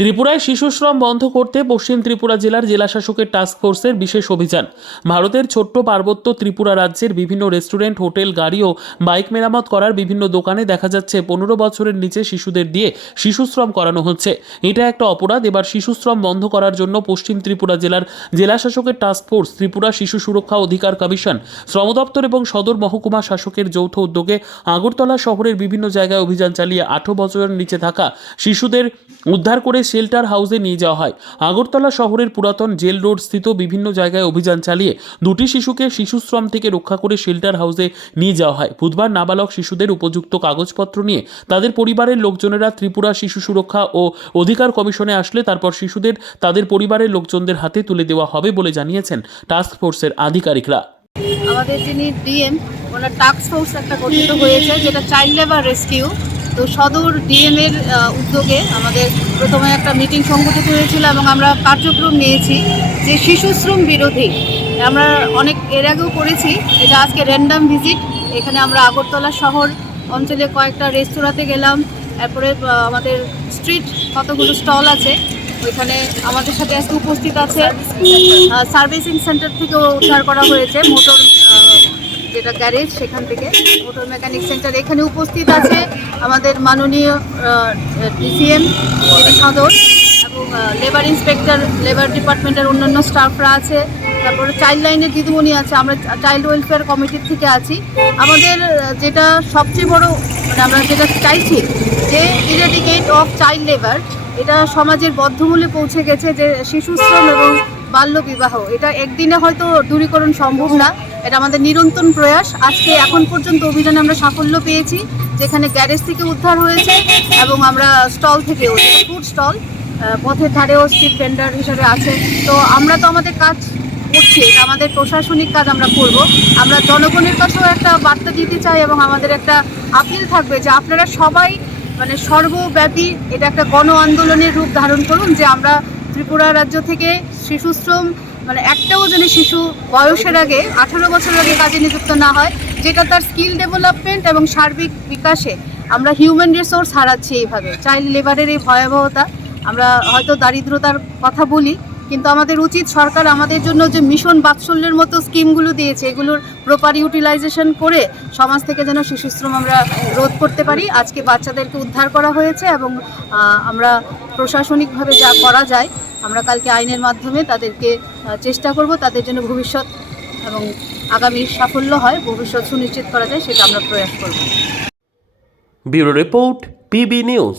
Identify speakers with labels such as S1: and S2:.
S1: ত্রিপুরায় শিশুশ্রম বন্ধ করতে পশ্চিম ত্রিপুরা জেলার জেলাশাসকের টাস্ক ফোর্সের বিশেষ অভিযান। ভারতের ছোট্ট পার্বত্য ত্রিপুরা রাজ্যের বিভিন্ন রেস্টুরেন্ট, হোটেল, গাড়ি ও বাইক মেরামত করার বিভিন্ন দোকানে দেখা যাচ্ছে পনেরো বছরের নিচে শিশুদের দিয়ে শিশুশ্রম করানো হচ্ছে। এটা একটা অপরাধ। এবার শিশুশ্রম বন্ধ করার জন্য পশ্চিম ত্রিপুরা জেলার জেলাশাসকের টাস্ক ফোর্স ত্রিপুরা শিশু সুরক্ষা অধিকার কমিশন, শ্রম দপ্তর এবং সদর মহকুমা শাসকের যৌথ উদ্যোগে আগরতলা শহরের বিভিন্ন জায়গায় অভিযান চালিয়ে আঠারো বছরের নিচে থাকা শিশুদের উদ্ধার করে শেল্টার হাউসে নিয়ে যাওয়া হয়। আগরতলা শহরের পুরাতন জেল রোড স্থিত বিভিন্ন জায়গায় অভিযান চালিয়ে দুটি শিশুকে শিশুশ্রম থেকে রক্ষা করে শেল্টার হাউসে নিয়ে যাওয়া হয়। বুধবার নাবালক শিশুদের উপযুক্ত কাগজপত্র নিয়ে তাদের পরিবারের লোকজনেরা ত্রিপুরা শিশু সুরক্ষা ও অধিকার কমিশনে আসলে তারপর শিশুদের তাদের পরিবারের লোকজনদের হাতে তুলে দেওয়া হবে বলে জানিয়েছেন টাস্ক ফোর্সের আধিকারিকরা।
S2: আমাদের যিনি ডিএম, ওনার টাস্ক ফোর্স একটা গঠিত হয়েছে, যেটা চাইল্ড লেবার রেস্কিউ। তো সদর ডিএম এর উদ্যোগে আমাদের প্রথমে একটা মিটিং সংগঠিত হয়েছিল এবং আমরা কার্যক্রম নিয়েছি যে শিশু শ্রম বিরোধী। আমরা অনেক, এর আগেও করেছি, এটা আজকে র্যান্ডাম ভিজিট এখানে আমরা আগরতলা শহর অঞ্চলে কয়েকটা রেস্তোরাঁতে গেলাম তারপরে আমাদের স্ট্রিট কতগুলো স্টল আছে, ওইখানে আমাদের সাথে আজকে উপস্থিত আছে সার্ভিসিং সেন্টার থেকেও উদ্ধার করা হয়েছে, মোটর যেটা গ্যারেজ সেখান থেকে মোটর মেকানিক সেন্টার এখানে উপস্থিত আছে আমাদের মাননীয় ডিসিএম সদর, এবং লেবার ইন্সপেক্টর লেবার ডিপার্টমেন্টের অন্যান্য স্টাফরা আছে, তারপরে চাইল্ড লাইনের দিদিমণি আছে, আমরা চাইল্ড ওয়েলফেয়ার কমিটির থেকে আছি। আমাদের যেটা সবচেয়ে বড় মানে আমরা যেটা চাইছি যে ইরেডিকেট অফ চাইল্ড লেবার এটা সমাজের বদ্ধমূলে পৌঁছে গেছে যে শিশু শ্রম এবং বাল্য বিবাহ, এটা একদিনে হয়তো দূরীকরণ সম্ভব না। এটা আমাদের নিরন্তর প্রয়াস। আজকে এখন পর্যন্ত অভিযানে আমরা সাফল্য পেয়েছি, যেখানে গ্যারেজ থেকে উদ্ধার হয়েছে এবং আমরা স্টল থেকেও ফুড স্টল পথের ধারেও স্ট্রিট ভেন্ডার হিসেবে আছে। তো আমরা তো আমাদের কাজ করছি, এটা আমাদের প্রশাসনিক কাজ আমরা করব। আমরা জনগণের কাছেও একটা বার্তা দিতে চাই এবং আমাদের একটা আপিল থাকবে যে আপনারা সবাই মানে সর্বব্যাপী এটা একটা গণ আন্দোলনের রূপ ধারণ করুন, যে আমরা ত্রিপুরা রাজ্য থেকে শিশুশ্রম মানে একটাও যেন শিশু বয়সের আগে, আঠারো বছর আগে কাজে নিযুক্ত না হয়, যেটা তার স্কিল ডেভেলপমেন্ট এবং সার্বিক বিকাশে আমরা হিউম্যান রিসোর্স হারাচ্ছি এইভাবে। চাইল্ড লেবারের এই ভয়াবহতা, আমরা হয়তো দারিদ্রতার কথা বলি, কিন্তু আমাদের উচিত সরকার আমাদের জন্য যে মিশন বাৎসল্যের মতো স্কিমগুলো দিয়েছে, এগুলোর প্রপার ইউটিলাইজেশন করে সমাজ থেকে যেন শিশুশ্রম আমরা রোধ করতে পারি। আজকে বাচ্চাদেরকে উদ্ধার করা হয়েছে এবং আমরা প্রশাসনিকভাবে যা করা যায় আমরা কালকে আইনের মাধ্যমে তাদেরকে চেষ্টা করব তাদের জন্য ভবিষ্যৎ এবং আগামী সাফল্য হয়, ভবিষ্যৎ সুনিশ্চিত করা যায়, সেটা আমরা প্রয়াস করব।
S1: Bureau report, PB news.